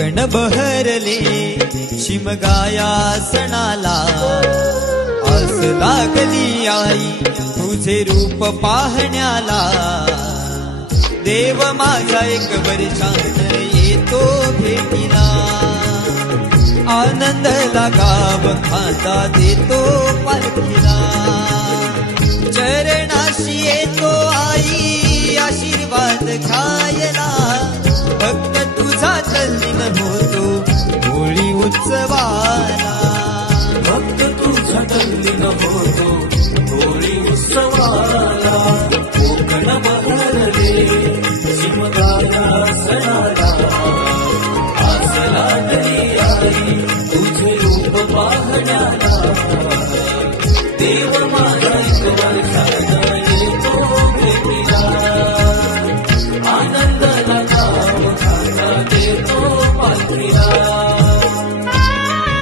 कोकण बहरले शिमगाया सणाला, आस लागली आई तुझे रूप पाहण्याला. देव माझा एक वर्षान येतो भेटीला, आनंद गाव खाता देतो पालखीला. चरणाशी येतो आई आशीर्वाद खायला, भक्त तुझा तल्लीन होतो होळी उत्सवाला. भक्त तुझा तल्लीन होतो होळी उत्सवाला. कोकण बहरले शिमगाया सणाला, आस लागली आई तुझे रूप पाहण्याला. देव माझा एक वर्षान येतो भेटीला, आनंद गाव खाता देतो पालखीला.